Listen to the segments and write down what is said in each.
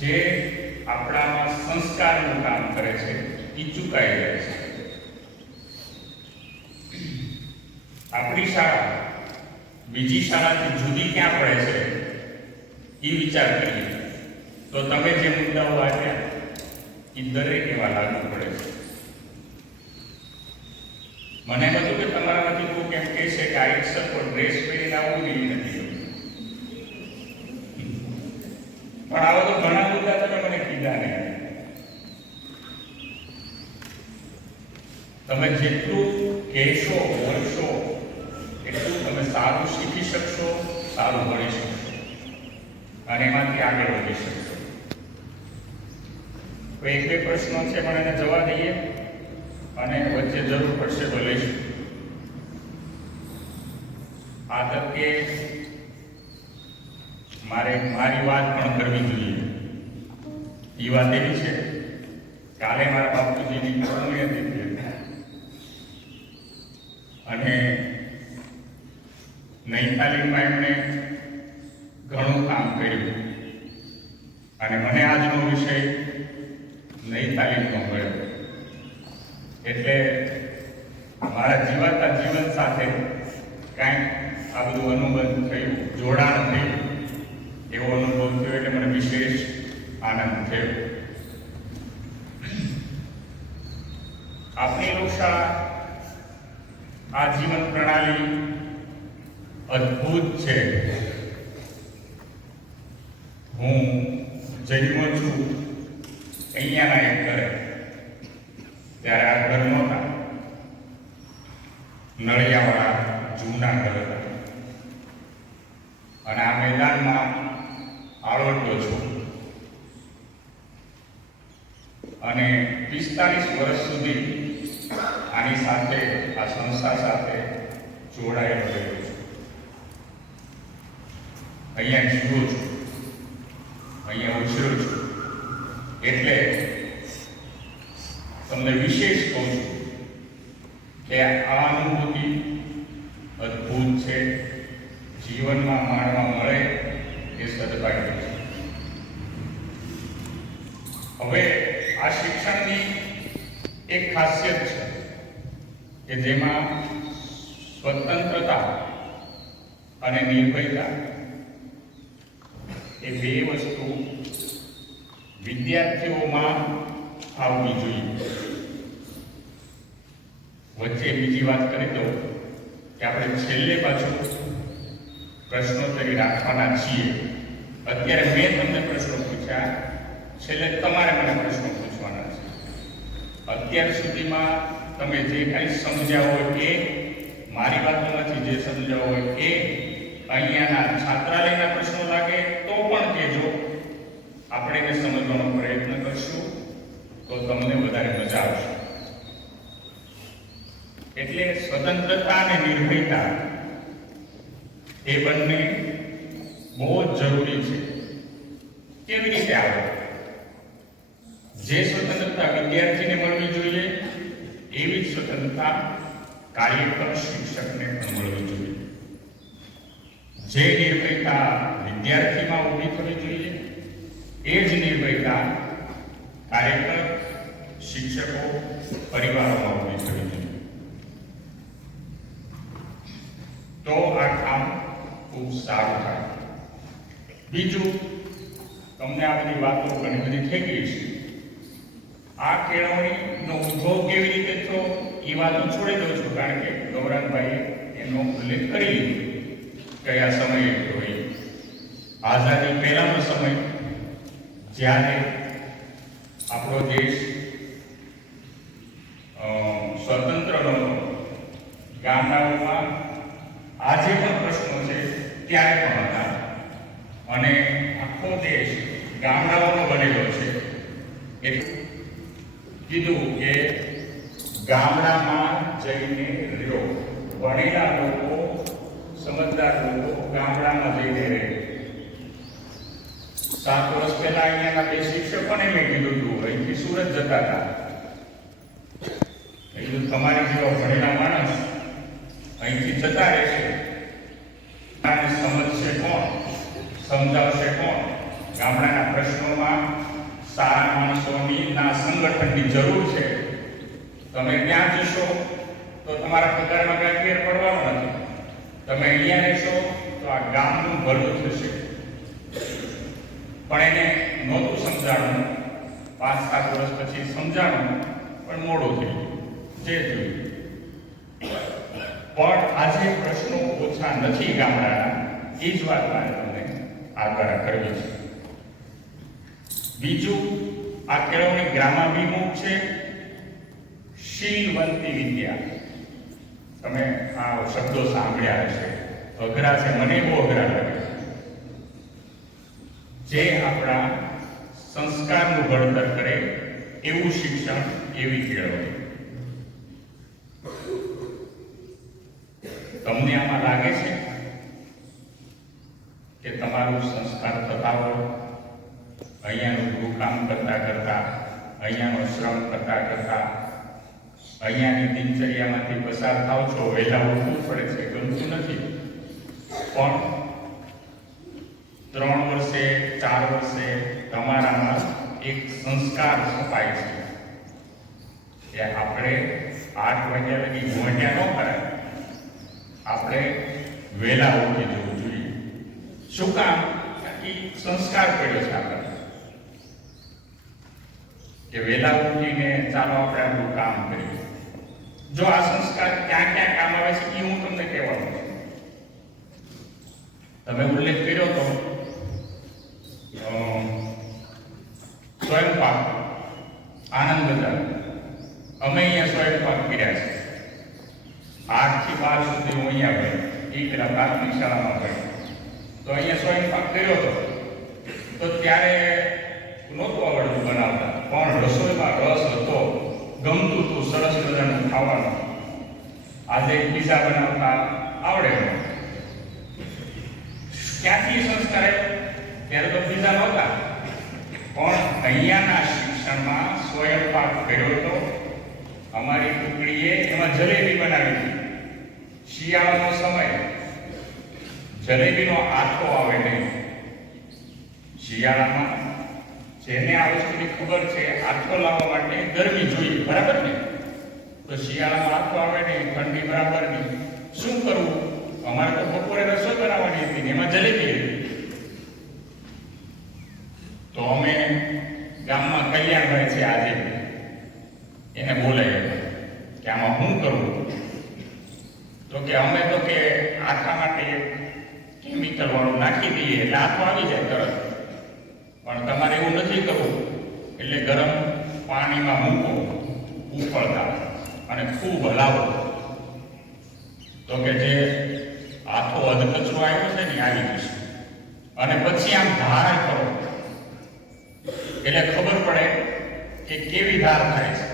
જે આપણામાં સંસ્કારનું કામ કરે છે એ ચૂકાઈ જાય છે. આપણી શાળા બીજી શાળાથી જુદી ક્યાં પડે છે એ વિચાર કરીએ તો તમે જે મુદ્દાઓ આપ્યા એ દરેક એવા લાગુ પડે છે. મને બધું કે તમારામાંથી કોઈ કેમ કહે છે કે આ એક સરખો ડ્રેસ પહેરીને આવવું જોઈએ નથી, પણ આવા તો ઘણા મુદ્દા તમે મને કીધા નહીં. તમે જેટલું કહેશો બોલશો એટલું તમે સારું શીખી શકશો, સારું ભણી શકશો અને એમાંથી આગળ વધી શકશો. એક બે પ્રશ્નો છે પણ એને જવા દઈએ અને વચ્ચે જરૂર પડશે તો લઈશું. આ તકે મારી વાત પણ કરવી જોઈએ. એ વાત એવી છે, કાલે મારા બાપુજીની પુણ્યતિથિ હતી અને નઈ તાલીમમાં એમણે ઘણું કામ કર્યું અને મને આજનો વિષય નઈ તાલીમનો મળ્યો. એટલે મારા જીવાતા જીવન સાથે કાંઈક આ બધું અનુબંધ થયું, જોડાણ થયું, એવો અનુભવ થયો એટલે મને વિશેષ આનંદ થયો. આપણી લોકશાળા આ જીવન પ્રણાલી અદ્ભુત છે. હું જન્મો છું અહીંયાના એક ઘરે, ત્યારે આ ઘર નહોતા, નળિયાવાળા જૂના ઘર હતા અને આ મેદાનમાં આળોટો છું અને 45 વર્ષ સુધી આની સાથે, આ સંસ્થા સાથે જોડાયેલો રહ્યો છું. અહીંયા જીવું છું, અહીંયા ઉછર્યો છું. એટલે તમને વિશેષ કહું છું કે આ અનુભૂતિ અદ્ભુત છે. જીવનમાં માણવા મળે એ સદભાગ્ય છે. હવે આ શિક્ષણની એક ખાસિયત છે કે જેમાં સ્વતંત્રતા અને નિર્ભયતા એ બે વસ્તુ વિદ્યાર્થીઓમાં આવવી જોઈએ. વચ્ચે બીજી વાત કરી દઉં કે આપણે છેલ્લે પાછું પ્રશ્નોત્તરી રાખવાના છીએ. અત્યારે મેં તમને પ્રશ્નો પૂછ્યા, છેલ્લે તમારે મને પ્રશ્નો પૂછવાના છે. અત્યાર સુધીમાં તમે જે કાંઈ સમજ્યા હોય એ, મારી વાતોમાંથી જે સમજ્યા હોય એ, અહીંયાના છાત્રાલયના પ્રશ્નો લાગે તો પણ કહેજો, આપણે એને સમજવાનો પ્રયત્ન કરશું તો તમને વધારે મજા આવશે. એટલે સ્વતંત્રતા અને નિર્ભયતા એ બંને બહુ જ જરૂરી છે. કેવી રીતે આવે? જે સ્વતંત્રતા વિદ્યાર્થીને મળવી જોઈએ એવી જ સ્વતંત્રતા કાર્યકર શિક્ષકને પણ મળવી જોઈએ. જે નિર્ભયતા વિદ્યાર્થીમાં ઊભી થવી જોઈએ એ જ નિર્ભયતા કાર્યકર શિક્ષકો પરિવારોમાં ઊભી થવી જોઈએ. તો આ કામ ખૂબ સારું થાય. બીજું, તમને આ બધી વાતો ઘણી બધી થઈ ગઈ છે. આ કેળવણીનો ઉદ્ભવ કેવી રીતે થયો એ વાતો છોડી દઉં છું, કારણ કે ગૌરાંગભાઈએ એનો ઉલ્લેખ કરી લીધો. કયા સમયે થયો એ આઝાદી પહેલાનો સમય, જ્યારે આપણો દેશ સ્વતંત્ર નહોતો. ગામડાઓમાં આજે પણ પ્રશ્નો છે, ત્યારે પણ હતા અને આખો દેશ ગામડાઓનો બનેલો છે. એટલે કીધું કે ગામડામાં જઈને રહ્યો. ભણેલા લોકો, સમજદાર લોકો ગામડામાં જઈને રહે. 7 વર્ષ પહેલા અહીંયાના બે શિક્ષકોને મેં કીધું હતું, અહીંથી સુરત જતા હતા. કીધું તમારી જેવા ભણેલા માણસ અહીંથી જતા રહેશે, સમજશે કોણ, સમજાવશે કોણ? ગામડાના પ્રશ્નોમાં સારા માણસોની સંગઠનની જરૂર છે. તમે ત્યાં જશો તો તમારા પગારમાં કાંઈ ફેર પડવાનો નથી. તમે અહીંયા રહેશો તો આ ગામનું ભલું થશે. પણ એને નહોતું સમજાણું. 5-7 વર્ષ પછી સમજાણું, પણ મોડું થયું. જે થયું. પણ આજે પ્રશ્નો ઓછા નથી ગામડાના. એ જ વાત મારે તમને આગળ કરવી છે. બીજું, આ કેળવણી ગ્રામાભિમુખ છે. શીલવંતી વિદ્યા. તમે આ શબ્દો સાંભળ્યા હશે. અઘરા છે, મને બહુ અઘરા લાગે. જે આપણા સંસ્કારનું ઘડતર કરે એવું શિક્ષણ, એવી કેળવણી. તમને આમાં લાગે છે કે તમારું સંસ્કાર થતા હોય, અહીંયાનું ગૃહકામ કરતા કરતા, અહીંયાનો શ્રમ કરતા કરતા, અહીંયાની દિનચર્યામાંથી પસાર થાવ છો, વહેલા ઉઠવું પડે છે, ગમતું નથી. પણ 3 વર્ષે 4 વર્ષે તમારામાં એક સંસ્કાર છપાય છે કે આપણે 8 વાગ્યા લગી ગોંઢ્યા ન કરાય. આપણે વહેલા ઉઠી જવું જોઈએ. શું કામ? કે સંસ્કાર પડ્યો છે આપણે કે વહેલા ઉઠીને ચાલો આપણે આપણું કામ કરીએ. જો આ સંસ્કાર ક્યાં ક્યાં કામ આવે છે એ હું તમને કહેવાનું છું. તમે ઉલ્લેખ કર્યો તો સ્વયંપાક, આનંદ બજાર. અમે અહીંયા સ્વયંપાક કર્યા છે. 8 થી 12 સુધી હું અહીંયા ભણ્યો. એકલા પ્રાથમિક શાળામાં ભણ્યો. તો અહીંયા સ્વયંપાક કર્યો હતો. તો ત્યારે નહોતું આવડતું બનાવતા, પણ રસોઈમાં રસ હતો, ગમતું હતું, સરસ મજાનું ખાવાનું. આજે પીઝા બનાવતા આવડે. ક્યાંથી સંસ્કાર આવ્યો? ત્યારે તો પીઝા નહોતા, પણ અહીંયાના શિક્ષણમાં સ્વયંપાક કર્યો હતો. અમારી ટુકડીએ એમાં જલેબી બનાવી હતી. શિયાળાનો સમય, જલેબીનો આથો આવે નહીં. શિયાળામાં જેને આ વસ્તુની ખબર છે, આથો લાવવા માટે ગરમી જોઈએ, બરાબર ને? તો શિયાળામાં આથો આવે ને, ઠંડી બરાબર નહીં. શું કરવું? અમારે તો બપોરે રસોઈ બનાવવાની હતી ને એમાં જલેબી હતી. તો અમે ગામમાં કલ્યાણભાઈ છે આજે, એને બોલાવ્યા કે આમાં શું કરવું? તો કે અમે તો કે આથા માટે કેમિકલ વાળું નાખી દઈએ એટલે આથો આવી જાય તરત. પણ તમારે એવું નથી કરવું. એટલે ગરમ પાણીમાં મૂકો ઉકળતા અને ખૂબ હલાવો. તો કે જે આથો અધકચરો આવ્યો છે ને આવી જશે. અને પછી આમ ધાર કરો એટલે ખબર પડે કે કેવી ધાર થાય છે.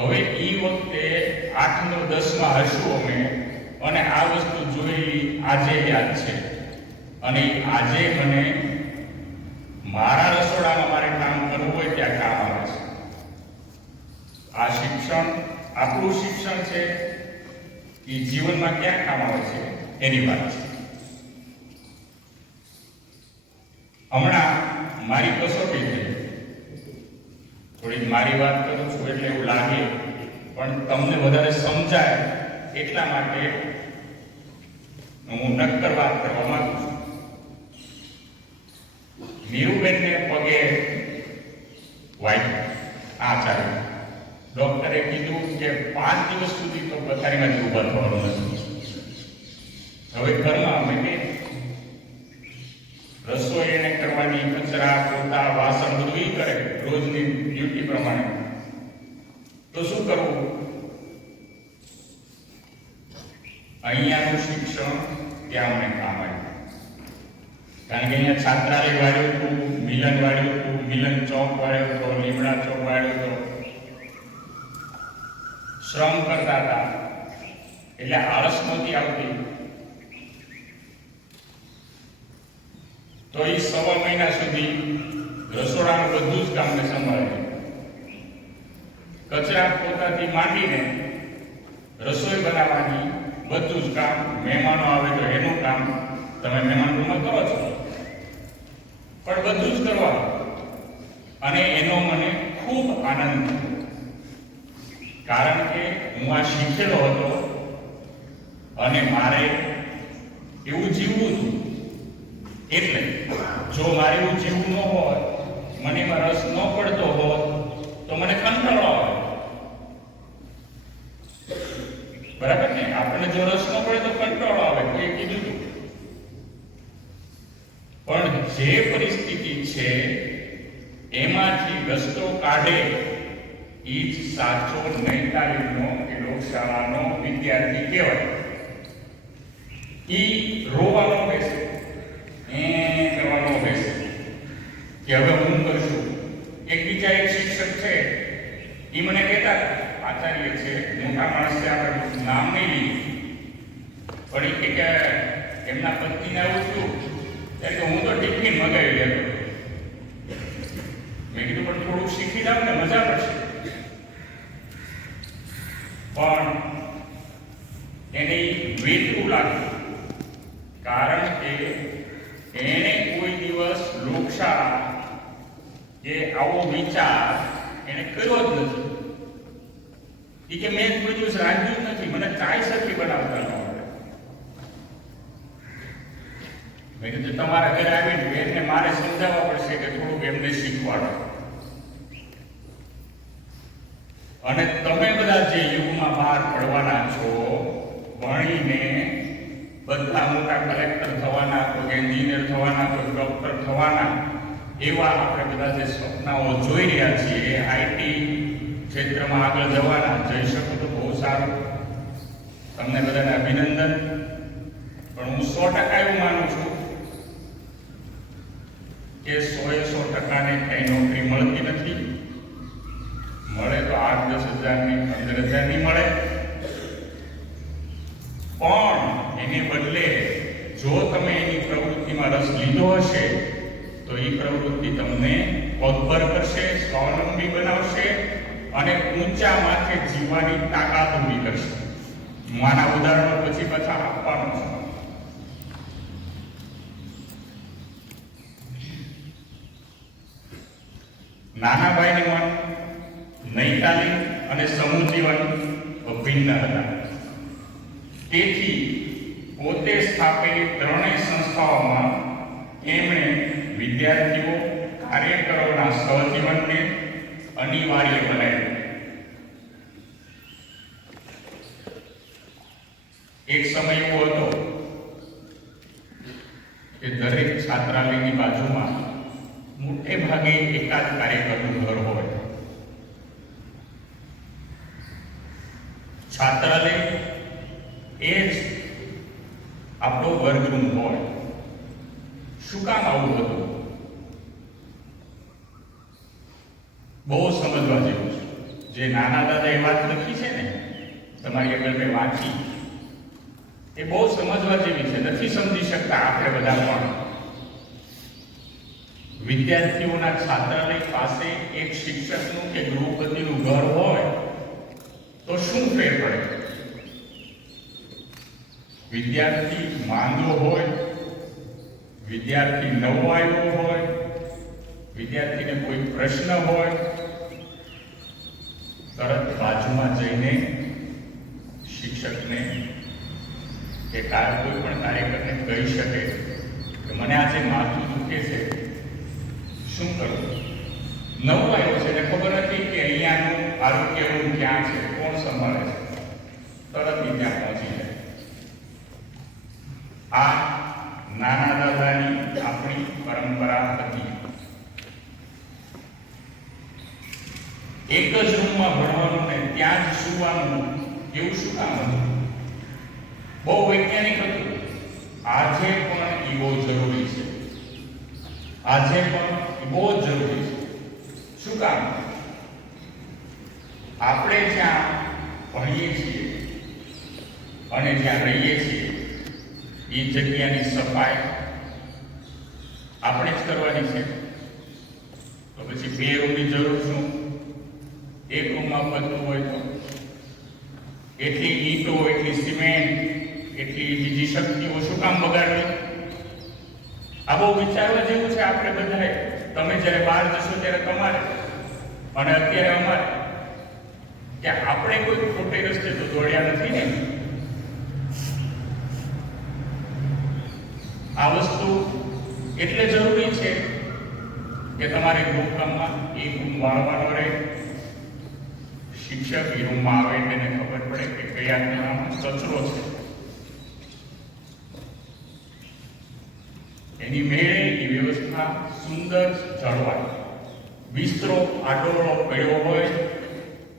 હવે એ વખતે 8 10 માં હશું અમે, અને આ વસ્તુ જોયેલી આજે યાદ છે. અને આજે મને મારા રસોડામાં મારે કામ કરવું હોય ત્યાં કામ આવે છે. આ શિક્ષણ, આપણું શિક્ષણ છે, એ જીવનમાં ક્યાં કામ આવે છે એની વાત છે. હમણાં મારી કસોટી છે, થોડીક મારી વાત કરું છું એટલે એવું લાગે, પણ તમને વધારે સમજાય એટલા માટે હું નક્કર વાત કરવા માંગુ છું. નીરુબેનને પગે વાગ્યું, આ ચાલે. ડોક્ટરે કીધું કે 5 દિવસ સુધી તો પથારીમાંથી ઊભા થવાનું નથી. હવે ઘરમાં અમે બે રસોઈ એને કરવાની, કચરા પોતા વાસણ બધું એ કરે રોજની ડ્યુટી પ્રમાણે. તો શું કરવું? અહીંયાનું શિક્ષણ ત્યાં મને કામ આવ્યું. કારણ કે અહીંયા છાત્રાલય વાળ્યું હતું, મિલન વાળ્યું હતું, મિલન ચોક વાળ્યો હતો, લીમડા ચોક વાળ્યો હતો. શ્રમ કરતા હતા એટલે આળસ નહોતી આવતી. તો એ 1.5 મહિના સુધી રસોડાનું બધું જ કામ મેં સંભાળ્યું. કચરા પોતાથી માંડીને રસોઈ બનાવવાની બધું જ કામ. મહેમાનો આવે તો એનું કામ. તમે મહેમાન રૂમમાં કરો છો, પણ બધું જ કરવાનું. અને એનો મને ખૂબ આનંદ થયો, કારણ કે હું આ શીખેલો હતો અને મારે એવું જીવવું હતું. એટલે જો મારે એવું જીવવું ન હોય, મને એમાં રસ ન પડતો હોત, તો મને કંટાળો આવે. બરાબર ને? આપણને જો રસ ન પડે તો કંટાળો આવે, કોઈ કીધું હતું. પણ જે પરિસ્થિતિ છે એમાંથી રસ્તો કાઢે એ જ સાચો નૈતાલીમનો કે લોકશાળાનો વિદ્યાર્થી કહેવાય. ઈ રોવાનો બેસે, કરવાનો બેસે કે હવે હું કરશું. એક બીજા એક શિક્ષક છે, એ મને કહેતા આચાર્ય છે, મોટા માણસ છે, આપણે નામ નહીં લીધું, પણ એ કે એમના પત્નીને આવું થયું ત્યારે હું તો ટિફિન મગાવી લેતો. મેં કીધું પણ થોડુંક શીખી જાવ ને, મજા પડશે. પણ એને વેઠવું લાગ્યું, કારણ કે એને કોઈ દિવસ લોકશાળા કે આવો વિચાર એને કર્યો જ નથી. એ કે મેં કોઈ દિવસ રાંધ્યું જ નથી, મને ચાય સરખી બનાવતા ન આવડે. મેં કીધું તમારા ઘરે આવીને બેનને મારે સમજાવવા પડશે કે થોડુંક એમને શીખવાડો. અને તમે બધા જે યુગમાં બહાર પડવાના છો, ભણીને બધા મોટા કલેક્ટર થવાના, કોઈ એન્જિનિયર થવાના, કોઈ ડોક્ટર થવાના, એવા આપણે બધા જે સપનાઓ જોઈ રહ્યા છીએ, આઈટી ક્ષેત્રમાં આગળ જવાના, જઈ શકો તો બહુ સારું. તમને બધાને અભિનંદન. પણ હું 100% એવું માનું છું કે 100% કઈ નોકરી મળતી નથી. મળે તો 8-10 હજારની, 15 હજારની મળે. પણ એને બદલે જો તમે એની પ્રવૃત્તિમાં રસ લીધો હશે તો એ પ્રવૃત્તિ તમને પગભર કરશે, સ્વાવલંબી બનાવશે અને ઊંચા માથે જીવવાની તાકાત ઊભી કરશે. હું આના ઉદાહરણો પછી પાછા આપવાનો છું. નાના ભાઈની મન નૈતાલીમ અને સમૂહ જીવન ભિન્ન હતા. તેથી પોતે સ્થાપેલી ત્રણેય સંસ્થાઓમાં એમણે વિદ્યાર્થીઓ, કાર્યકરોના સહજીવનને અનિવાર્ય બનાવ્યું. એક સમય એવો હતો કે દરેક છાત્રાલયની બાજુમાં મોટે ભાગે એકાદ કાર્યકરનું ઘર હોય. છાત્રાલય એ જ આપણો વર્ગરૂમ હોય. શું કામ આવું હતું? બહુ સમજવા જેવું છે. જે નાના દાદા એ વાત લખી છે ને, તમારી આગળ મેં વાંચી, એ બહુ સમજવા જેવી છે. નથી સમજી શકતા આપણે બધા. પણ વિદ્યાર્થીઓના છાત્રાલય પાસે એક શિક્ષકનું કે ગૃહપતિનું ઘર હોય તો શું ફેર પડે? વિદ્યાર્થી માંદો હોય, વિદ્યાર્થી નવો આવ્યો હોય, વિદ્યાર્થીને કોઈ પ્રશ્ન હોય, તરત બાજુમાં જઈને શિક્ષકને કે કોઈ પણ કાર્યકરને કહી શકે કે મને આજે માથું દુખે છે, શું કરવું? નવું આવ્યું છે ને ખબર નથી કે અહીંયાનું આરોગ્ય રૂમ ક્યાં છે, કોણ સંભાળે છે, તરત ત્યાં પહોંચી જાય. આ નાના દાદાની આપણી પરંપરા હતી. એક જ રૂમમાં ભણવાનું ને ત્યાં જ સુવાનું, એવું શું કામ હતું? બહુ વૈજ્ઞાનિક હતું. આજે પણ એ બહુ જરૂરી છે. આજે પણ એ બહુ જ જરૂરી છે. શું કામ? આપણે જ્યાં ભણીએ છીએ અને જ્યાં રહીએ છીએ એ જગ્યાની સફાઈ આપણે જ કરવાની છે. તો પછી 2 રૂમની જરૂર શું? એક રૂમમાં બનતું હોય તો એટલી ઈંટો, એટલી સિમેન્ટ, એટલી બીજી શક્તિઓ શું કામ બગાડવી? આ બહુ વિચારવા જેવું છે. આપણે બધાએ, તમે જ્યારે બહાર જશો ત્યારે તમારે અને અત્યારે અમારે, કે આપણે કોઈ ખોટે રસ્તે તો દોડ્યા નથી ને. આ વસ્તુ એટલે જરૂરી છે કે તમારે ગૃહકામમાં એક ગુણ વાળવાનો રહે. શિક્ષક એ રૂમમાં આવે તેને ખબર પડે કે કયા ખૂણામાં કચરો છે. એની મેળે એ વ્યવસ્થા સુંદર જળવાય. બિસ્તરો આડોળો પડ્યો હોય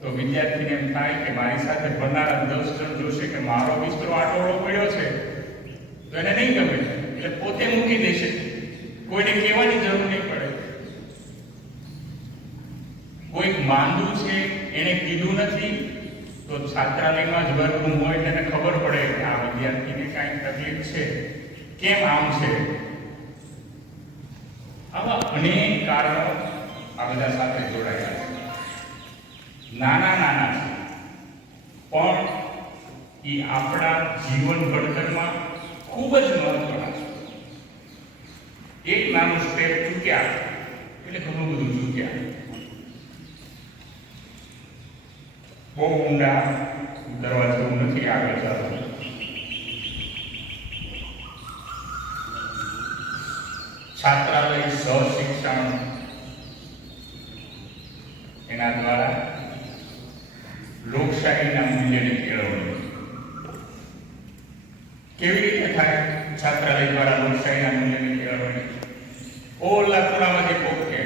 તો વિદ્યાર્થીને એમ થાય કે મારી સાથે ભણનારા 10 જણ જોશે કે મારો બિસ્તરો આડોળો પડ્યો છે તો એને નહીં ગમે, એટલે પોતે મૂકી દેશે. કોઈને કહેવાની જરૂર નહીં પડે. કોઈક માંદું છે એને કીધું નથી તો છાત્રાલયમાં જ વર્ગરૂમ હોય તેને ખબર પડે કે આ વિદ્યાર્થીને કાંઈ તકલીફ છે, કેમ આમ છે. આવા અનેક કારણો આ બધા સાથે જોડાયેલા છે. નાના નાના છે પણ એ આપણા જીવન ઘડતરમાં ખૂબ જ મહત્વના છે. એક નાનું સ્ટેપ ચૂક્યા એટલે ઘણું બધું ચૂક્યા. બહુ ઊંડા ઉતરવા જેવું નથી. આગળ ચાલો. છાત્રાલય સહશિક્ષણ, એના દ્વારા લોકશાહીના મૂલ્યની કેળવણી કેવી રીતે થાય? છાત્રાલય દ્વારા લોકશાહીના મૂલ્યની કેળવણી. ઓલા ખૂણામાંથી કોક કે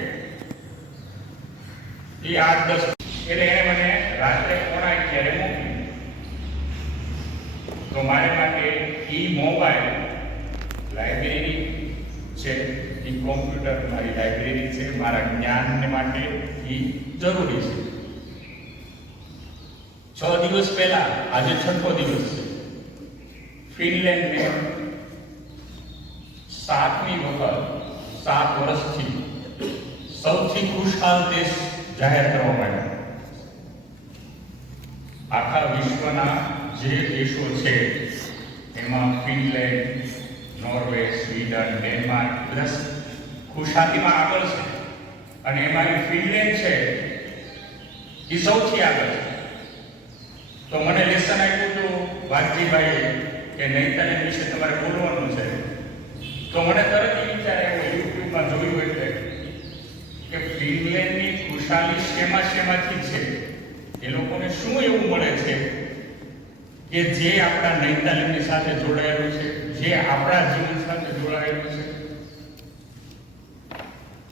એ 8-10 એટલે એને મને રાત્રે 11:30 મોકલી. તો મારે માટે ઈ મોબાઈલ લાઇબ્રેરી છે, ઈ કોમ્પ્યુટર મારી લાઇબ્રેરી છે, મારા જ્ઞાનને માટે ઈ જરૂરી છે. 6 દિવસ પહેલા, આજે 6થો દિવસ છે, ફિનલેન્ડને 7મી વખત 7 વર્ષથી સૌથી ખુશહાલ દેશ જાહેર કરવામાં આવ્યો. આખા વિશ્વના જે દેશો છે એમાં ફિનલેન્ડ, નોર્વે, સ્વીડન, ડેનમાર્ક બધા ખુશહાલીમાં આગળ છે અને એમાં ફિનલેન્ડ છે એ સૌથી આગળ છે. તો મને લેસન આપ્યું હતું વાઘજીભાઈએ કે નૈતાલી વિશે તમારે બોલવાનું છે. તો મને તરત એ વિચાર આવ્યો, યુટ્યુબમાં જોયું એટલે કે ફિનલેન્ડની ખુશાલી શેમાંથી છે, એ લોકોને શું એવું મળે છે કે જે આપણા નૈતાલીમની સાથે જોડાયેલું છે, જે આપણા જીવન સાથે જોડાયેલું છે.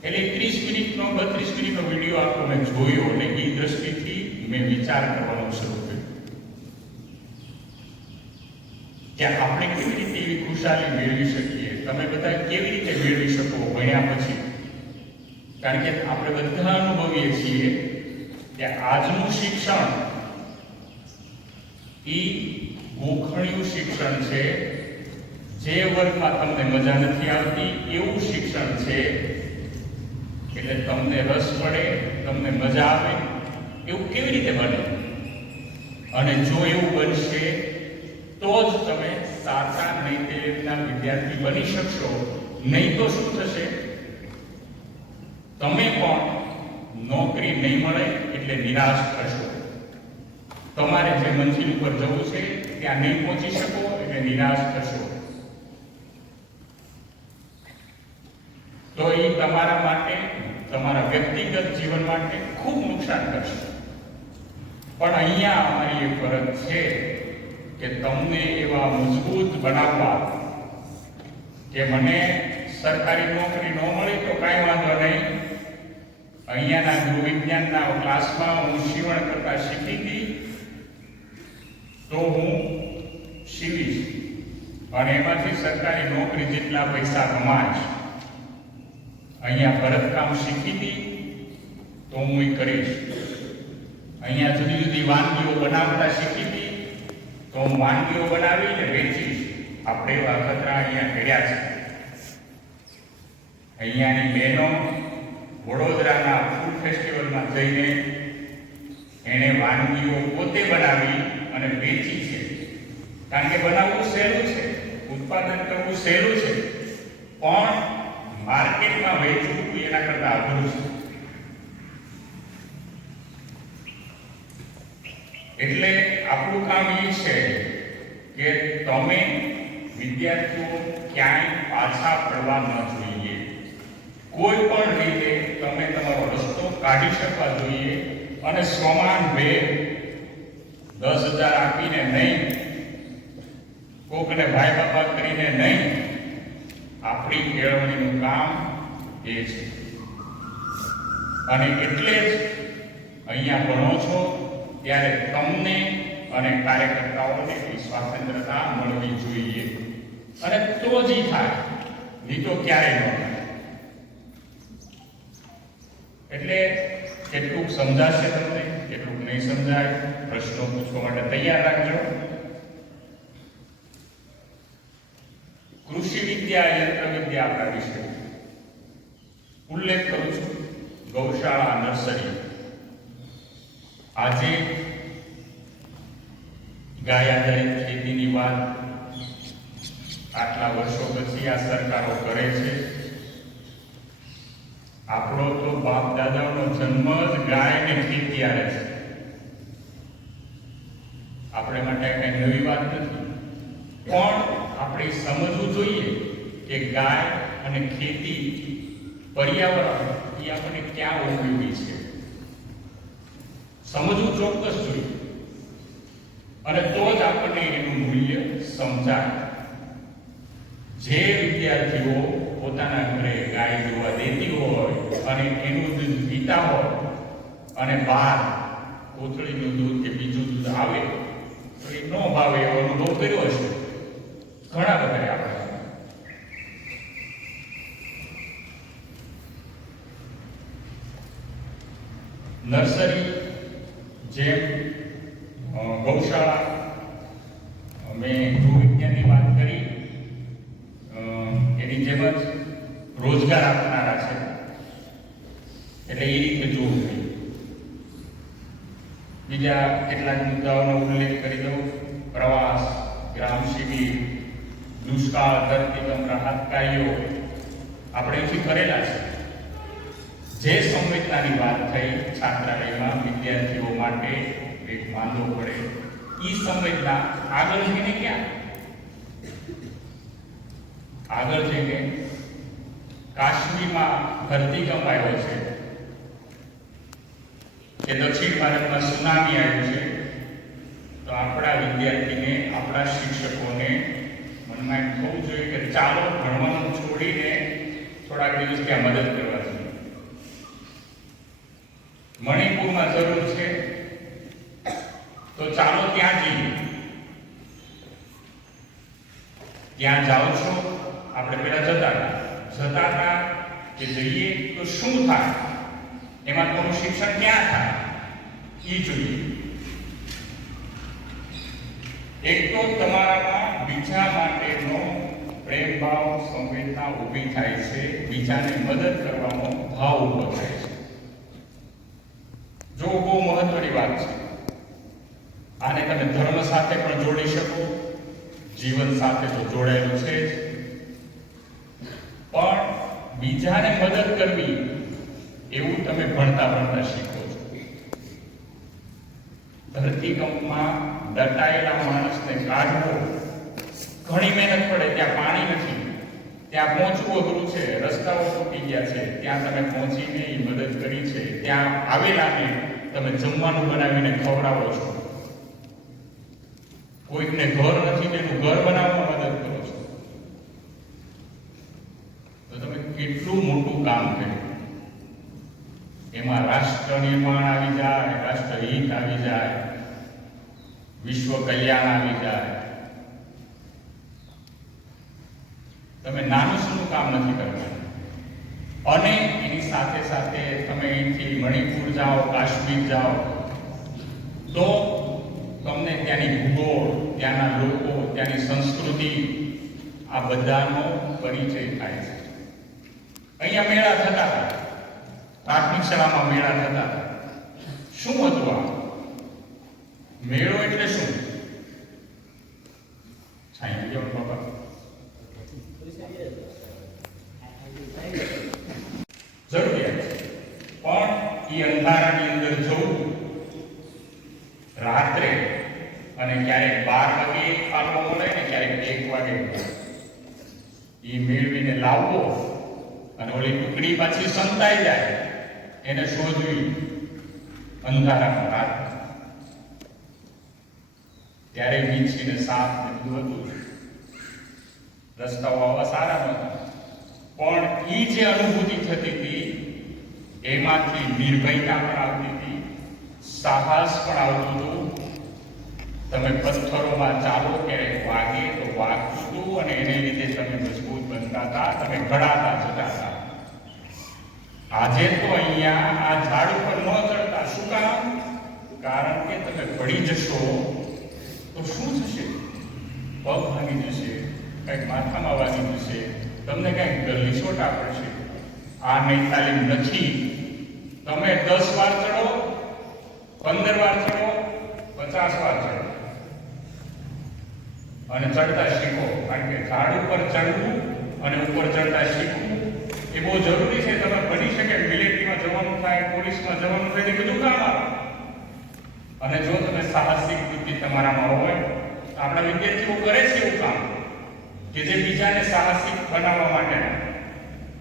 એટલે 30 મિનિટનો 32 મિનિટનો વિડીયો આખો મેં જોયો અને એ દ્રષ્ટિથી મેં વિચાર કરવાનું શરૂ કર્યું કે આપણે કેવી રીતે એવી ખુશાલી મેળવી શકીએ. તમે બધા કેવી રીતે મેળવી શકો ભણ્યા પછી? કારણ કે આપણે બધા અનુભવીએ છીએ કે આજનું શિક્ષણ ઈ ગોખણિયું શિક્ષણ છે. જે વર્ગમાં તમને મજા નથી આવતી એવું શિક્ષણ છે. એટલે તમને રસ પડે, તમને મજા આવે એવું કેવી રીતે બને? અને જો એવું બનશે તો જ તમે સાચા નૈતિકના વિદ્યાર્થી બની શકશો. નહીં તો શું થશે? તમે પણ નોકરી નહીં મળે એટલે નિરાશ થશો. તમારે જે મંજિલ ઉપર જવું છે ત્યાં નહીં પહોંચી શકો એટલે નિરાશ થશો. તો એ તમારા માટે, તમારા વ્યક્તિગત જીવન માટે ખૂબ નુકસાન કરશે. પણ અહીંયા અમારી એક ફરજ છે કે તમને એવા મજબૂત બનાવવા કે મને સરકારી નોકરી ન મળી તો કાંઈ વાંધો નહીં. અહીંયાના ગૃહવિજ્ઞાનના ક્લાસમાં હું સીવણ કરતા શીખી હતી તો હું સીવીશ અને એમાંથી સરકારી નોકરી જેટલા પૈસા કમાઈશ. અહીંયા ભરતકામ શીખી હતી તો હું એ કરીશ. અહીંયા જુદી જુદી વાનગીઓ બનાવતા શીખી હતી તો હું વાનગીઓ બનાવીને વેચીશ. આપણે એવા અખતરા અહીંયા ઘડ્યા છે. અહીંયાની બહેનો વડોદરાના ફૂડ ફેસ્ટિવલમાં જઈને એણે વાનગીઓ પોતે બનાવી અને વેચી છે. કારણ કે બનાવવું સહેલું છે, ઉત્પાદન કરવું સહેલું છે, પણ માર્કેટમાં વેચવું એના કરતા અઘરું છે. એટલે આપણું કામ એ છે કે તમે વિદ્યાર્થીઓ ક્યાંય પાછા પડવા ન જોઈએ. કોઈ પણ રીતે તમે તમારો રસ્તો કાઢી શકવા જોઈએ અને સ્વમાન ભેર 10,000 આપીને નહીં, કોકને ભાઈ બાપા કરીને નહીં, આપણી કેળવણીનું કામ એ છે. અને એટલે જ અહીંયા ભણો છો ત્યારે તમને અને કાર્યકર્તાઓને સ્વાતંત્રતા મળવી જોઈએ. અને તો જ થાય, નહીં તો ક્યારેય ન થાય. એટલે કેટલુંક સમજાશે તમને, કેટલુંક નહીં સમજાય, પ્રશ્નો પૂછવા માટે તૈયાર રાખજો. કૃષિ વિદ્યા, યંત્ર વિદ્યા આપણા વિશે ઉલ્લેખ કરું છું. ગૌશાળા, નર્સરી. આજે ગાય આધારિત ખેતીની વાત આટલા વર્ષો પછી આ સરકારો કરે છે. આપણો તો બાપ દાદાનો જન્મ જ ગાય ને ખેતી આવે છે. આપણે માટે કઈ નવી વાત નથી, પણ આપણે સમજવું જોઈએ કે ગાય અને ખેતી, પર્યાવરણ એ આપણને ક્યાં ઉપયોગી છે. સમજવું ચોક્કસ જોઈએ, અને તો જ આપણને એનું મૂલ્ય સમજાય. જે વિદ્યાર્થીઓ પોતાના ઘરે ગાય જોવા દેતી હોય અને એનું દૂધ પીતા હોય અને બહાર કોથળીનું દૂધ કે બીજું દૂધ આવે તો એ ન ભાવે એવો અનુભવ કર્યો હશે ઘણા બધા. આપણે નર્સરી, જેમ ગૌશાળા, મેં ગૃહ વિજ્ઞાનની વાત કરી, એની જેમ જ રોજગાર આપનારા છે. એટલે એ રીતે જોવું જોઈએ. બીજા કેટલાક મુદ્દાઓનો ઉલ્લેખ કરી દઉં. પ્રવાસ, ગ્રામ શિબિર, દુષ્કાળ, ધરતીકંપ રાહત કાર્યો આપણે અહીંથી કરેલા છે. જે સંવેદનાની વાત થઈ છાત્રાલયમાં વિદ્યાર્થીઓ માટે એક વાંધો પડે, એ સંવેદના આગળ જઈને ક્યાં? આગળ જઈને કાશ્મીરમાં ધરતીકંપ આવ્યો છે કે દક્ષિણ ભારતમાં સુનામી આવ્યું છે, તો આપણા વિદ્યાર્થીને, આપણા શિક્ષકોને મનમાં એમ થવું જોઈએ કે ચાલો ભણવાનું છોડીને થોડાક દિવસ ત્યાં મદદ કરવા જોઈએ. મણિપુરમાં જરૂર છે તો ચાલો ત્યાં જઈએ. ત્યાં જાઓ છો, આપણે પેલા જતા હતા કે જઈએ તો શું થાય, એમાં થોડું શિક્ષણ ક્યાં થાય એ જોઈએ. એક તો તમારામાં બીજા માટેનો પ્રેમ ભાવ, સંવેદના ઊભી થાય છે, બીજાને મદદ કરવાનો ભાવ ઊભો થાય છે. જો બહુ મહત્વની વાત છે. આને તમે ધર્મ સાથે પણ જોડી શકો, જીવન સાથે તો જોડાયેલું છે જ, પણ બીજાને મદદ કરવી એવું તમે ભણતા શીખો છો. ધરતીકંપમાં દટાયેલા માણસને કાઢવો ઘણી મહેનત પડે. ત્યાં પાણી નથી, ત્યાં પહોંચવું અઘરું છે, રસ્તાઓ તૂટી ગયા છે, ત્યાં તમે પહોંચીને એ મદદ કરી છે. ત્યાં આવેલાને તમે જમવાનું બનાવીને ખવડાવો છો. કોઈકને ઘર નથી તેનું ઘર બનાવવામાં મદદ કરો છો. તો તમે કેટલું મોટું કામ કર્યું. એમાં રાષ્ટ્ર નિર્માણ આવી જાય, રાષ્ટ્રહિત આવી જાય, વિશ્વ કલ્યાણ આવી જાય. તમે નાનું શું કામ નથી કરતા. અને એની સાથે સાથે તમે અહીંથી મણિપુર જાઓ, કાશ્મીર જાઓ, તો તમને ત્યાંની ભૂગોળ, ત્યાંના લોકો, ત્યાંની સંસ્કૃતિ, આ બધાનો પરિચય થાય છે. અહીંયા મેળા થતા હતા, પ્રાથમિક શાળામાં મેળા થતા હતા. શું હતું આ મેળો? એટલે શું? સાંઈ બાબા જરૂરિયાત છે. પણ એ અંધારાની અંદર જવું રાત્રે અને ક્યારેક 12 વાગે પાલવો મળે ને ક્યારેક 1 વાગે એ મેળવીને લાવવો અને ઓલી ટુકડી પાછી સંતાઈ જાય એને શોધવી અંધારામાં રાત. ત્યારે વીંછીને સાપ ને બધું હતું, રસ્તાઓ આવા સારા નહોતા, પણ એ જે અનુભૂતિ થતી હતી એમાંથી નિર્ભયતા પણ આવતી હતી, સાહસ પણ આવતું હતું. તમે પથ્થરોમાં ચાલો ક્યારેક વાગે તો વાગતું હતું અને એને લીધે તમે મજબૂત બનતા હતા, તમે ઘડાતા જતા હતા. આજે તો અહીંયા આ ઝાડ ઉપર ન ચડતા. શું કામ? કારણ કે તમે પડી જશો તો શું થશે? પગ ભાંગી જશે, કંઈક માથામાં વાગી જશે, તમને કંઈક લીસોટા પડશે. આ નહીં તાલીમ નથી. તમે 10 વાર ચડો, 15 વાર ચડો, 50 વાર ચડો અને ચડતા શીખો. કારણ કે ઝાડ ઉપર ચડવું અને ઉપર ચડતા શીખવું એ બહુ જરૂરી છે. તમે બની શકે મિલિટરીમાં જવાનું થાય, પોલીસમાં જવાનું થાય, એ બધું કામ આવે. અને જો તમે સાહસિક વૃત્તિ તમારામાં હોય, આપણા વિદ્યાર્થીઓ કરે છે એવું કામ કે જે બીજાને સાહસિક બનાવવા માટે,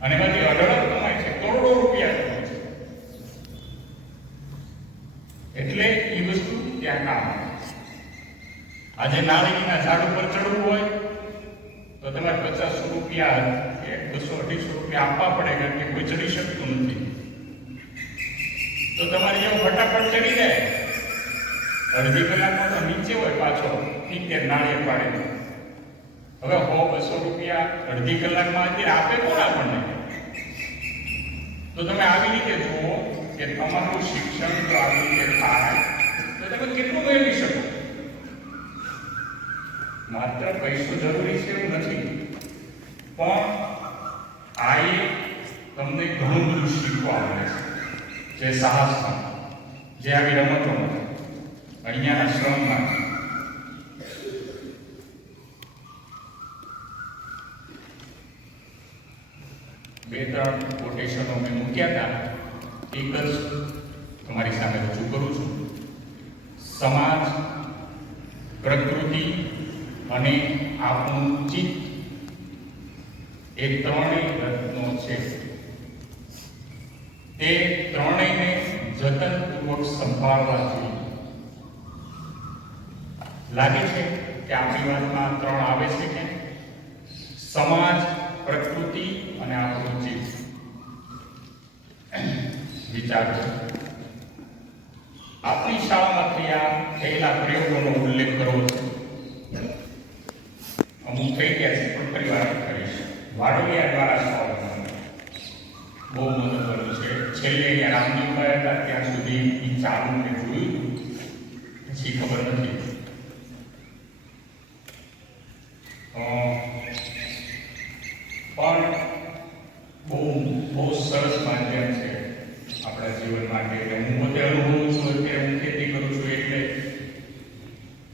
અને એમાંથી અઢળક કમાય છે, કરોડો રૂપિયા કમાય છે. એટલે એ વસ્તુ ત્યાં કામ આવે. આજે નાળિયેરના ઝાડ ઉપર ચડવું હોય તો તમારે 50 રૂપિયા કે 200-250 રૂપિયા આપવા પડે, કારણ કે કોઈ ચડી શકતું નથી. તો તમારે જેવો ફટાફટ ચડી જાય, અડધી કલાકમાં તો નીચે હોય પાછો 70 નાળિયેર પાડે. હવે 100-200 રૂપિયા અડધી કલાકમાં અત્યારે આપે કોણ આપણને? તો તમે આવી રીતે જુઓ કે તમારું શિક્ષણ જો આવી રીતે થાય તો તમે કેટલું મેળવી શકો. માત્ર પૈસો જરૂરી છે એવું નથી, પણ આ તમને ઘણું બધું શીખવા મળે છે. જે સાહસમાં, જે આવી રમતોમાં, અહીંયાના શ્રમમાં. બે ત્રણ કોટેશનો મેં મૂક્યા હતા, એક જ તમારી સામે રજૂ કરું છું. સમાજ, પ્રકૃતિ અને આપણું ચિત્ત એ ત્રણેય રત્નો છે. તે ત્રણેયને જતનપૂર્વક સંભાળવા જોઈએ. લાગે છે કે આપણી વાતમાં 3 આવે છે કે સમાજ, પ્રકૃતિ અને આપણું ચિત્ત. વિચારો, આપણી શાળામાં થયેલા પ્રયોગોનો ઉલ્લેખ કરવો છે. અમુક થઈ ગયા છે પણ ફરી વાર કરીશ. વાડોલિયા દ્વારા શાળામાં બહુ મદદરૂપ છે. છેલ્લે ત્યાં રામજી ઉભા હતા ત્યાં સુધી એ ચાલુ મેં જોયું, પછી ખબર નથી. પણ બહુ સરસ માધ્યમ છે આપણા જીવન માટે. હું પોતે અનુભવું છું, અત્યારે હું ખેતી કરું છું, એટલે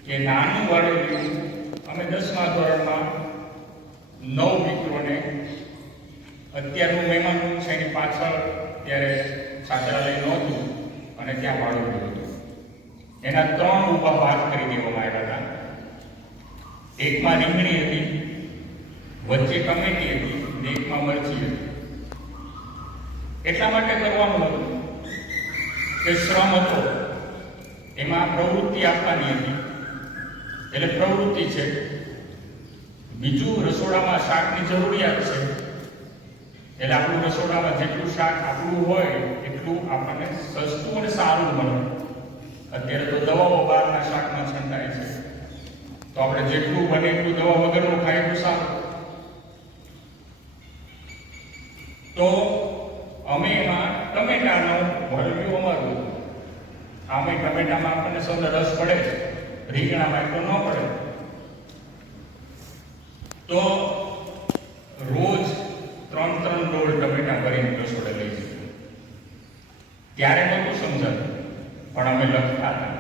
કે નાનું વાડોલિયું અમે 10મા ધોરણમાં 9 મિત્રોને, અત્યારનું મહેમાન છે એની પાછળ ત્યારે છાત્રાલય નહોતું અને ત્યાં વાડોલિયું હતું. એના 3 ઊભા ભાગ કરી દેવામાં આવ્યા હતા. એકમાં રીંગણી હતી, વચ્ચે ટમેટી હતી ને એકમાં મરચી હતી. એટલા માટે કરવાનું હતું કે શ્રમ હતો, એમાં પ્રવૃત્તિ આપવાની હતી. એટલે પ્રવૃત્તિ છે. બીજું, રસોડામાં શાકની જરૂરિયાત છે, એટલે આપણું રસોડામાં જેટલું શાક આપણું હોય એટલું આપણને સસ્તું અને સારું મળે. અત્યારે તો દવાઓ બહારના શાકમાં છંટાય છે, તો આપણે જેટલું બને એટલું દવા વગરનું ખાય એટલું સારું. તો અમે એમાં ટમેટાનો ભરવ્યું અમારું હતું. આમે ટમેટામાં આપણને સૌને રસ પડે છે, રીંગણામાં એટલો ન પડે. તો રોજ 3 ડોલ ટમેટા ભરીને રસોડે લઈ જઈએ. ત્યારે નહોતું સમજાતું, પણ અમે લખતા હતા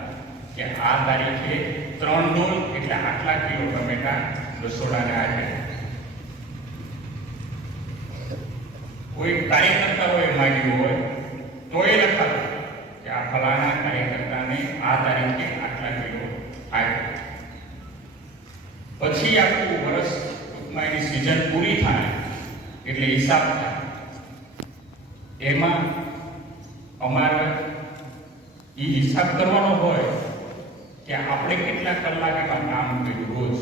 કે આ તારીખે 3 ડોલ એટલે આટલા કિલો ટમેટા રસોડાને આપે. કોઈ કાર્યકર્તાઓએ માંગ્યું હોય તો એ લખાતું કે આ ફલાણા કાર્યકર્તાને આ તારીખે આટલા કિલો આવ્યો. પછી આખું વર્ષ ટૂંકમાં એની સિઝન પૂરી થાય એટલે હિસાબ થાય. એમાં અમારે એ હિસાબ કરવાનો હોય કે આપણે કેટલા કલાક એમાં કામ કર્યું રોજ.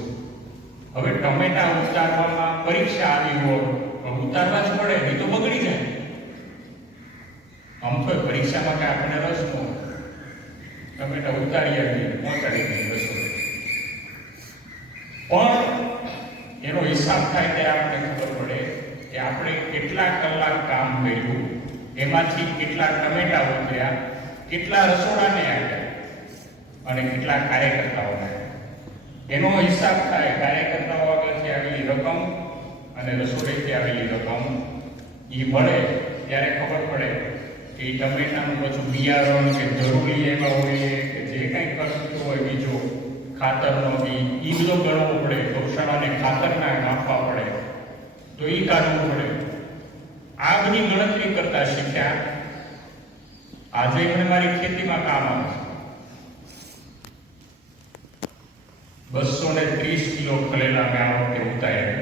હવે ટમેટા ઉતારવામાં પરીક્ષા આવી હોય તો ઉતારવા જ પડે, નહીં તો બગડી જાય. આમ તો પરીક્ષામાં કે આપણને રસ ન ટમેટા ઉતારી આવીએ પહોંચાડી દઈએ રસો, પણ એનો હિસાબ થાય ત્યારે આપણે ખબર પડે કે આપણે કેટલા કલાક કામ કર્યું, એમાંથી કેટલા ટમેટા ઉતર્યા, કેટલા રસોડાને આવ્યા અને કેટલા કાર્યકર્તાઓને. એનો હિસાબ થાય કાર્યકર્તાઓ આગળથી આવેલી રકમ અને રસોડેથી આવેલી રકમ એ મળે ત્યારે ખબર પડે કે એ ટમેટાનું પાછું બિયારણ કે જરૂરી એમાં હોય કે જે કંઈ ખર્ચ હોય બીજો ખાતરનો બી એ બધો ગણવો પડે, ગૌશાળાને ખાતરના નાખવા પડે તો એ કાઢવું પડે. આ બધી ગણતરી કરતા શીખ્યા. આજે મને મારી ખેતીમાં કામ આવે છે. 230 કિલો ખલેલા મેં આ વખતે ઉતાર્યા,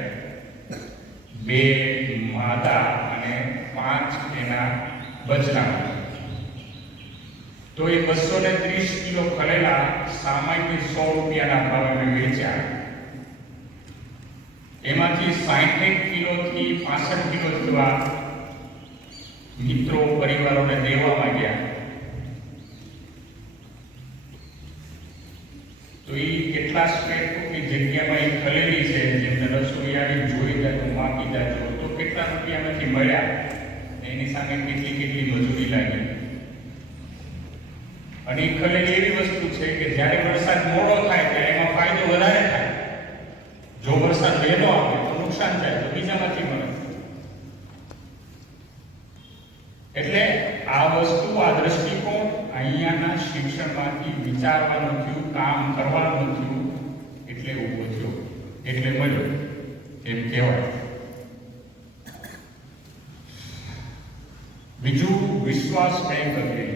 2 માદા અને 5 એના બચલા. તો એ 230 કિલો ખલેલા સામાન્ય 100 રૂપિયાના ભાવે મેં વેચ્યા. એમાંથી 60 કિલોથી 65 કિલો જેવા મિત્રો પરિવારોને દેવા માંગ્યા. તો એ કેટલા સ્ક્વેર ફૂટની જગ્યામાં એ ખલેલી છે, જેમને રસોઈ આવી જોઈ જાય તો માપી જાય તો કેટલા રૂપિયામાંથી મળ્યા, એની સામે કેટલી મજૂરી લાગી. અને એ ખલેલી એવી વસ્તુ છે કે જ્યારે વરસાદ મોડો થાય ત્યારે એમાં ફાયદો વધારે થાય. જો વરસાદ વહેલો આવે તો નુકસાન થાય, તો બીજામાંથી મળે. એટલે આ વસ્તુ, આ દ્રષ્ટિકોણ અહીંયાના શિક્ષણમાંથી વિચારવાનું થયું, કામ કરવાનું થયું, એટલે ઊભો થયો, એટલે મળ્યો એમ કહેવાય. બીજું વિશ્વાસ બેંક હતી.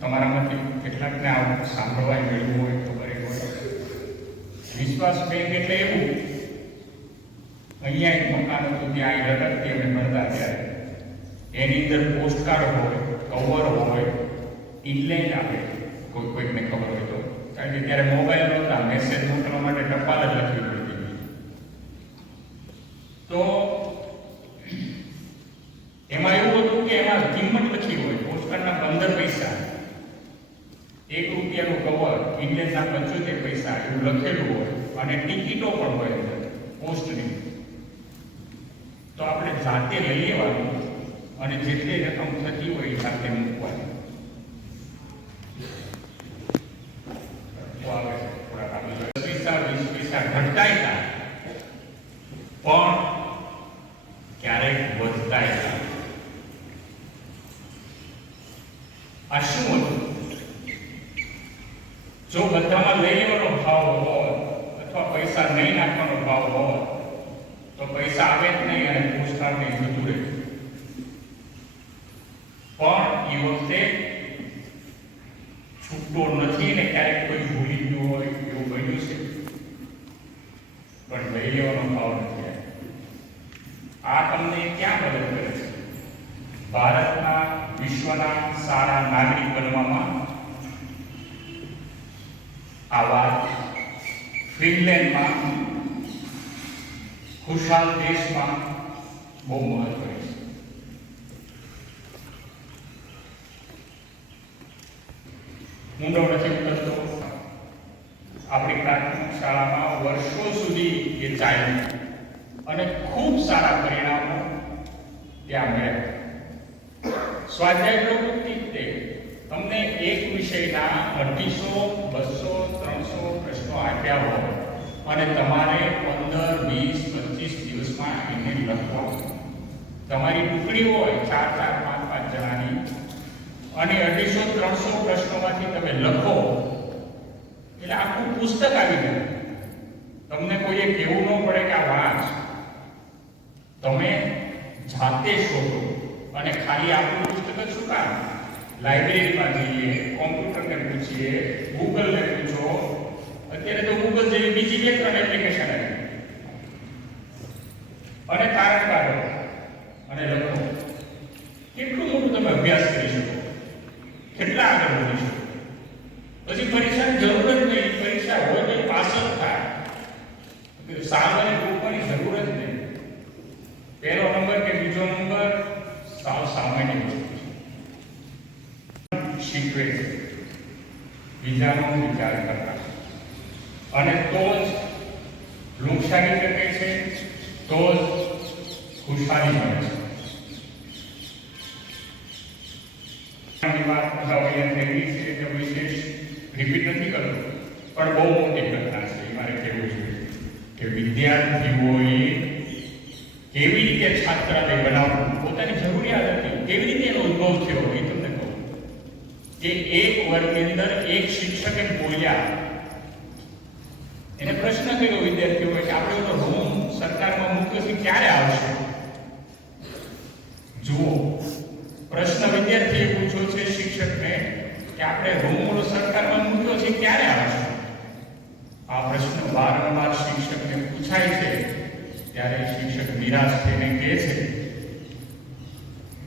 તમારામાંથી કેટલાકને આ સાંભળવા મળ્યું હોય ખબર હોય. વિશ્વાસ બેંક એટલે એવું, અહીંયા એક મકાન હતું ત્યાં લટકતી અમે ભણતા ત્યારે, એની અંદર પોસ્ટકાર્ડ હોય, કવર હોય, ઇનલેન્ડ આપે કોઈકને ખબર હોય તો. કારણ કે ત્યારે મોબાઈલ નહોતા, મેસેજ મોકલવા માટે ટપાલ જ લખવી પડતી. તો એમાં એવું હતું કે એમાં કિંમત લખી હોય, પોસ્ટકાર્ડના 15 પૈસા, 1 રૂપિયાનું કવર, ઇંગ્લેન્ડના 75 પૈસા એવું લખેલું હોય, અને ટિકિટો પણ હોય અંદર પોસ્ટની. તો આપણે જાતે લઈ લેવાનું અને જેટલી રકમ થતી હોય એ સાથે મૂકવાની. પૈસા 20 પૈસા ઘટતા પણ ક્યારેક વધતા. આ શું હતું? જો બધામાં લઈ લેવાનો ભાવ હોય અથવા પૈસા નહીં નાખવાનો ભાવ હોય તો પૈસા આવે જ નહીં અને પોસ્ટકાર્ડ નહીં જતું રહે. પણ એ વખતે છૂટો નથી ને ક્યારેક કોઈ ભૂલી ગયું હોય એવું બન્યું છે, પણ લઈ લેવાનો ભાવ નથી. આ તમને ક્યાં મદદ કરે છે? ભારતના, વિશ્વના સારા નાગરિક બનવામાં આ વાત ફિનલેન્ડમાં, ખુશહાલ દેશમાં બહુ મહત્વની છે. ઊંડો નથી ઉતરતો. આપણી પ્રાથમિક શાળામાં વર્ષો સુધી એ ચાલ્યું અને ખૂબ સારા પરિણામો ત્યાં મળ્યા. સ્વાધ્યાય પ્રવૃત્તિ તે તમને એક વિષયના 250, 200, 300 પ્રશ્નો આપ્યા હોય અને તમારે 15, 20, 25 દિવસમાં એને લખવા. તમારી ટુકડી હોય 4, 4, 5, 5 જણાની અને 250, 300 પ્રશ્નોમાંથી તમે લખો એટલે આખું પુસ્તક આવી જાય. તમને કોઈએ કહેવું ન પડે કે આ વાંચ, તમે જાતે શોધો. અને ખાલી આપણું પુસ્તક જ શું કામ? લાઇબ્રેરીમાં જઈએ, કોમ્પ્યુટરને પૂછીએ, ગૂગલને પૂછો. અત્યારે તો ગૂગલ જેવી બીજી 2-3 એપ્લિકેશન આવી અને તારણ કાઢો અને લખો. કેટલું મોટું તમે અભ્યાસ કરી શકો, કેટલા આગળ વધી શકો. પછી પરીક્ષાની જરૂર જ નહીં, પરીક્ષા હોય તો પાસ જ થાય. સામાન્ય ગ્રુપની જરૂર જ નહીં. પહેલો નંબર કે બીજો નંબર સાવ સામાન્ય વસ્તુ છે. શીખવે છે બીજાનો વિચાર કરતા, અને તો જ લોકશાહી ટકે છે, તો જ ખુશહાલી મળે છે. વાત થઈ છે એટલે વિશેષ રિપીટ નથી કરતો, પણ બહુ મોટી ઘટના છે. એ મારે કહેવું જોઈએ કે વિદ્યાર્થીઓએ કેવી રીતે છાત્રાલય બનાવવું, પોતાની જરૂરિયાત હતી, કેવી રીતે એનો ઉદ્ભવ થયો એ તમને કહું. કે એક વર્ગની અંદર એક શિક્ષકે બોલ્યા, એને પ્રશ્ન કર્યો વિદ્યાર્થીઓએ કે આપણે તો રૂમ સરકારમાં મૂક્યો છે, ક્યારે આવશે? જુઓ, પ્રશ્ન વિદ્યાર્થીએ પૂછ્યો છે શિક્ષકને કે આપણે રૂમ સરકારમાં મૂક્યો છે, ક્યારે આવશે? આ પ્રશ્ન વારંવાર શિક્ષકને પૂછાય છે ત્યારે શિક્ષક નિરાશ થઈને કહે છે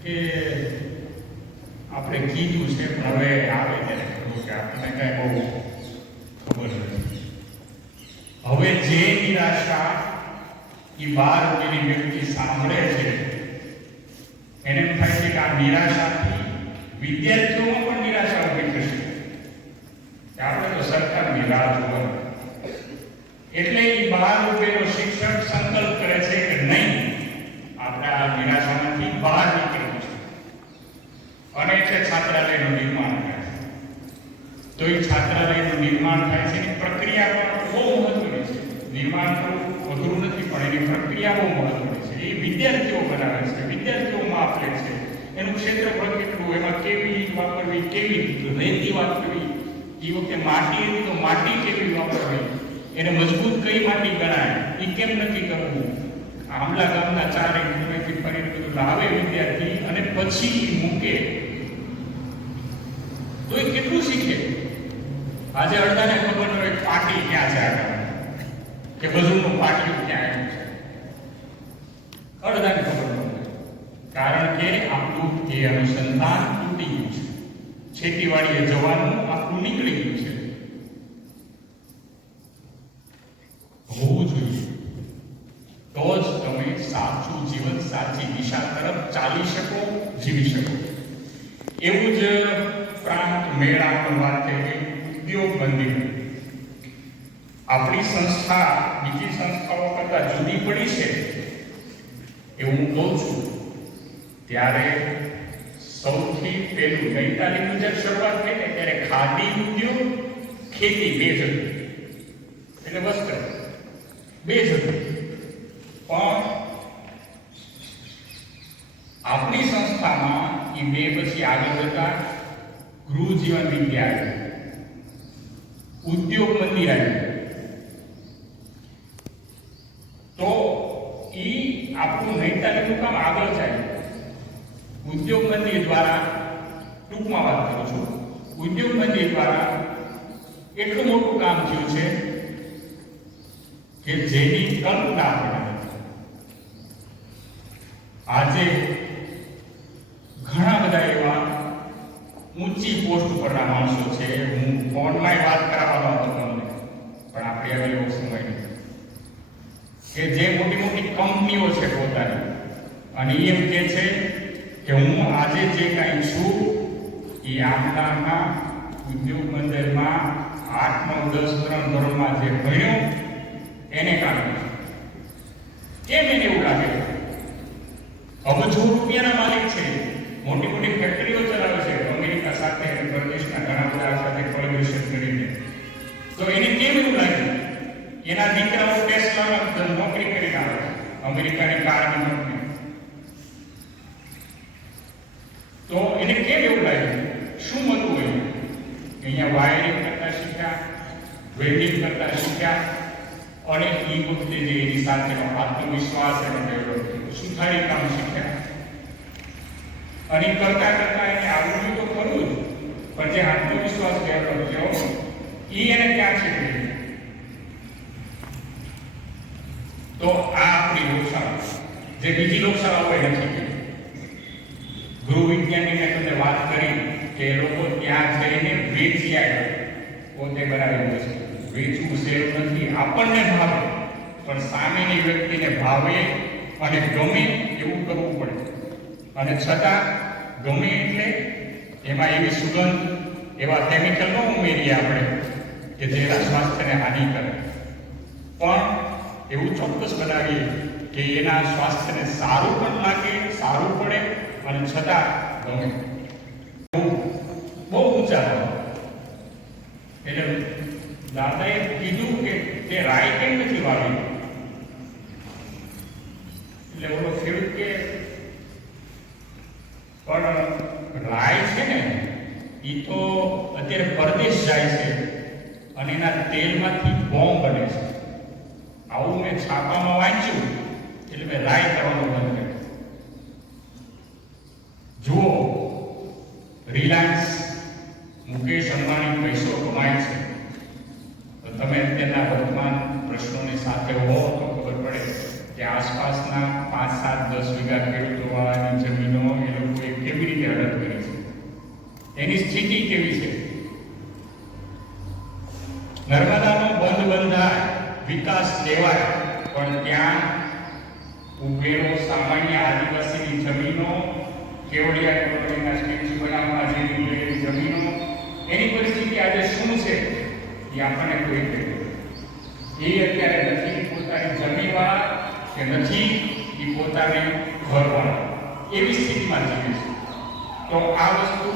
કે આપણે કીધું છે, પણ હવે આવે ત્યારે ખબર કે આપણને કઈ બહુ ખબર નથી. હવે જે નિરાશા એ 12 વર્ષની વ્યક્તિ સાંભળે છે, એને એમ થાય છે કે આ નિરાશાથી વિદ્યાર્થીઓમાં પણ નિરાશા ઉભી થશે કે આપણે તો સરકારની રાહ જોવાની. એટલે એ 12 રૂપિયાનો શિક્ષક સંકલ્પ કરે છે કે નહીં, આપણે આ નિરાશામાંથી બહાર નીકળવું છે, અને છે છાત્રાલયનું નિર્માણ થાય છે. તો એ છાત્રાલયનું નિર્માણ થાય છે, એની પ્રક્રિયા પણ બહુ મહત્વની છે. નિર્માણ કરવું અઘરું નથી, પણ એની પ્રક્રિયા બહુ મહત્વની છે. એ વિદ્યાર્થીઓ બનાવે છે, વિદ્યાર્થીઓ માપ લે છે, એનું ક્ષેત્રફળ કેટલું, એમાં કેવી વાપરવી, કેવી રેતી વાપરવી, એ વખતે માટી હતી તો માટી કેવી વાપરવી, એને મજબૂત કઈ માટી ગણાય એ કેમ નક્કી કરવું. આંબલા ગામના 4 એકથી ફરીને બધું લાવે વિદ્યાર્થી, અને પછી મૂકે તો એ કેટલું શીખે. આજે અડધાને ખબર ન હોય પાટી ક્યાં છે આગળ, કે બધુંનું પાટિયું ક્યાં આવ્યું છે, અડધાને ખબર ન હોય. કારણ કે આપણું એ અનુસંધાન તૂટી ગયું છે. ખેતીવાડીએ જવાનું આપણું નીકળી ગયું છે. હોવું જોઈએ તો જ તમે સાચું જીવન, સાચી દિશા તરફ ચાલી શકો, જીવી શકો. એવું જ પ્રાંત મેળાની વાત થઈ, ઉદ્યોગ બંધી. આપણી સંસ્થા બીજી સંસ્થાઓ કરતા જુદી પડી છે એવું હું કહું છું. ત્યારે સૌથી પહેલું નૈતાલીમની જ્યારે શરૂઆત થઈ ને ત્યારે ખાદી ઉદ્યોગ, ખેતી 2 જ હતી, એટલે વસ્ત્ર 2 જ હતી. પણ આપણી સંસ્થામાં એ 2 પછી આગળ જતા ગૃહ જીવન વિદ્યા આવી, ઉદ્યોગ મંદિર આવી. તો એ આપણું નૈતાલીમનું કામ આગળ જાય. ઉદ્યોગ મંદિર દ્વારા, ટૂંકમાં વાત કરું છું, ઉદ્યોગ મંદિર દ્વારા એટલું મોટું કામ થયું છે કે જેની કલ્પના આપણે આજે ઘણા બધા એવા ઊંચી પોસ્ટ ઉપરના માણસો છે. હું ફોનમાં વાત કરાવવાનો હતો તમને, પણ આપણે હવે એવો સમય નથી કે જે મોટી મોટી કંપનીઓ છે પોતાની, અને એમ કહે છે કે હું આજે જે કાંઈ છું એ આમદાના ઉદ્યોગ મંદિરમાં 8, 9, 10, 3 ધોરણમાં જે ભણ્યો એને કારણે. કેમ એને એવું લાગે? અબજો રૂપિયાના માલિક છે, મોટી મોટી ફેક્ટરીઓ ચલાવે છે અમેરિકા સાથે અને પરદેશના ઘણા બધા સાથે કોલેબોરેશન કરીને. તો એને કેમ એવું લાગ્યું? એના દીકરાઓ ટેસ્લામાં નોકરી કરીને આવે છે, અમેરિકાની કારની કંપની. તો એને કેમ એવું લાગ્યું? શું હતું એ? અહીંયા વાયરિંગ કરતા શીખ્યા, વેલ્ડિંગ કરતા શીખ્યા, અને એ વખતે જે એની સાથેનો આત્મવિશ્વાસ એને ડેવલપ થયો, સુથારી કામ શીખ્યા. અને કરતા કરતા એને આવડ્યું તો ખરું જ, પણ જે આત્મવિશ્વાસ ડેવલપ થયો એ એને ક્યાં છે. તો આ આપણી લોકશાળા, જે બીજી લોકશાળા હોય નથી. ગૃહ વિજ્ઞાનની મેં તમને વાત કરી કે એ લોકો ત્યાં જઈને વેચી આવ્યા, પોતે બનાવેલું છે. વેચવું સહેલું નથી, આપણને ભાવે પણ સામેની વ્યક્તિને ભાવે અને ગમે એવું કરવું પડે. અને છતાં ગમે એટલે એમાં એવી સુગંધ, એવા કેમિકલ ન ઉમેરીએ આપણે કે જેના સ્વાસ્થ્યને હાનિ કરે, પણ એવું ચોક્કસ બનાવીએ કે એના સ્વાસ્થ્યને સારું પણ લાગે, સારું પડે અને છતાં ગમે. બહુ ઊંચા ભાવ. એટલે દાદાએ કીધું કે તે રાય કેમ નથી વાવી? એટલે ઓલો ખેડૂત કે પણ રાય છે ને એ તો અત્યારે પરદેશ જાય છે અને એના તેલમાંથી બોમ્બ બને છે. આવું મેં છાપામાં વાંચ્યું એટલે મેં રાય કરવાનું બંધ કર્યું. જુઓ, રિલાયન્સ મુકેશ અંબાણી પૈસો કમાય છે, તો તમે અત્યારના વર્તમાન પ્રશ્નોની સાથે હો તો ખબર પડે કે આસપાસના 5, 7, 10 વીઘા ખેડૂતોવાળાની જમીનો એ લોકોએ કેવી રીતે હડપ કરી છે, એની સ્થિતિ કેવી છે. નર્મદાનો બંધ બંધાય, વિકાસ લેવાય, પણ ત્યાં ઉભેલો સામાન્ય આદિવાસીની જમીનો, કેવડિયા કોલોનીના સ્ટેચ્યુ બનાવવા જેવી જમીનો, એની પરિસ્થિતિ આજે શું છે એ આપણને કોઈ કહે. એ અત્યારે નથી પોતાની જમીનવાળા કે નથી એ પોતાને ઘરવાળા, એવી સ્થિતિમાં જીવે છે. તો આ વસ્તુ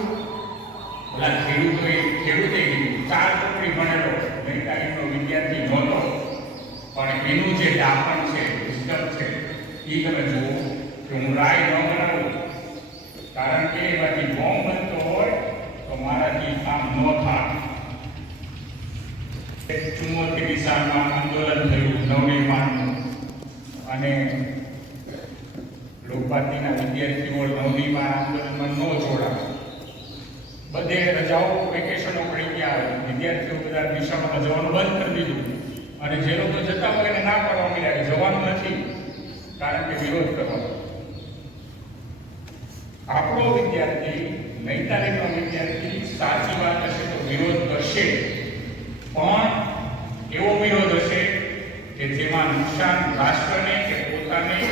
ઓલા ખેડૂતે કીધું, 4 ચોપડી ભણેલો નૈતિકનો વિદ્યાર્થી નહોતો, પણ એનું જે ડાપણ છે, વિસ્ડમ છે, એ તમે જુઓ કે હું રાય ન બનાવું કારણ કે એમાંથી બોમ્બ બનતો હોય તો મારાથી કામ ન થાય. 74 સાલમાં આંદોલન થયું નવનિર્માણનું, અને લોકભારતીના વિદ્યાર્થીઓ નવનિર્માણ આંદોલનમાં ન જોડાયા. બધે રજાઓ, વેકેશનો પડી ગયા, વિદ્યાર્થીઓ બધા નિશાળોમાં જવાનું બંધ કરી દીધું, અને જે લોકો જતા હોય એને ના પાડવા મળ્યા કે જવાનું નથી કારણ કે વિરોધ કરવાનો. આપણો વિદ્યાર્થી, નૈતિકનો વિદ્યાર્થી સાચી વાત હશે તો વિરોધ કરશે, પણ એવો વિરોધ હશે કે જેમાં નુકસાન રાષ્ટ્રને કે પોતાને કે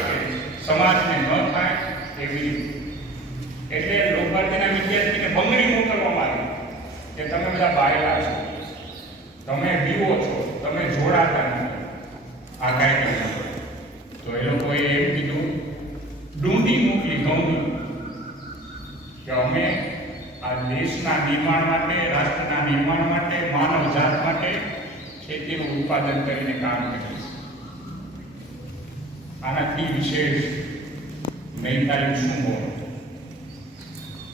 સમાજને ન થાય એવી. એટલે લોકભારતીના વિદ્યાર્થીને બંગડી મોકલવામાં આવી કે તમે બધા બાયલા છો, તમે બીવો છો, તમે જોડાતા નથી આ કાયદા. તો એ લોકોએ એમ કીધું, ડુંડી મોકલી ઘઉંની, કે અમે આ દેશના નિર્માણ માટે, રાષ્ટ્રના નિર્માણ માટે, માનવ જાત માટે ખેતીનું ઉત્પાદન કરીને કામ કરીશું. આનાથી વિશેષ નૈતિક શું હોય?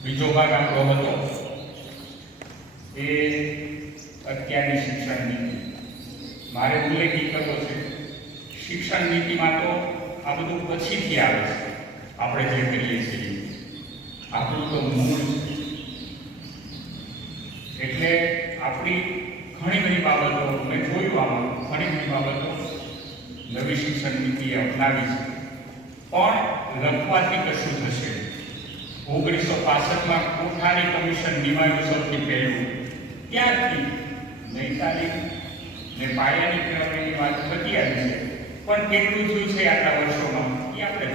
બીજો ભાગ આપણો હતો એ અત્યારની શિક્ષણ નીતિ. મારે ઉલ્લેખ કરવો છે, શિક્ષણ નીતિમાં તો આ બધું પછીથી આવે છે, આપણે જે કરીએ છીએ આપણું તો મૂળ. એટલે આપણી ઘણી બધી બાબતો મેં જોયું, આમાં ઘણી બધી બાબતો નવી શિક્ષણ નીતિ અપનાવી છે, પણ લખવાથી કશું થશે. 1965માં કોઠારી કમિશન નિમાયું સૌથી પહેલું, ત્યારથી નૈતિક ને પાયાની કેળવણીની વાત થતી આવી છે, પણ કેટલું થયું છે આટલા વર્ષોમાં એ આપણે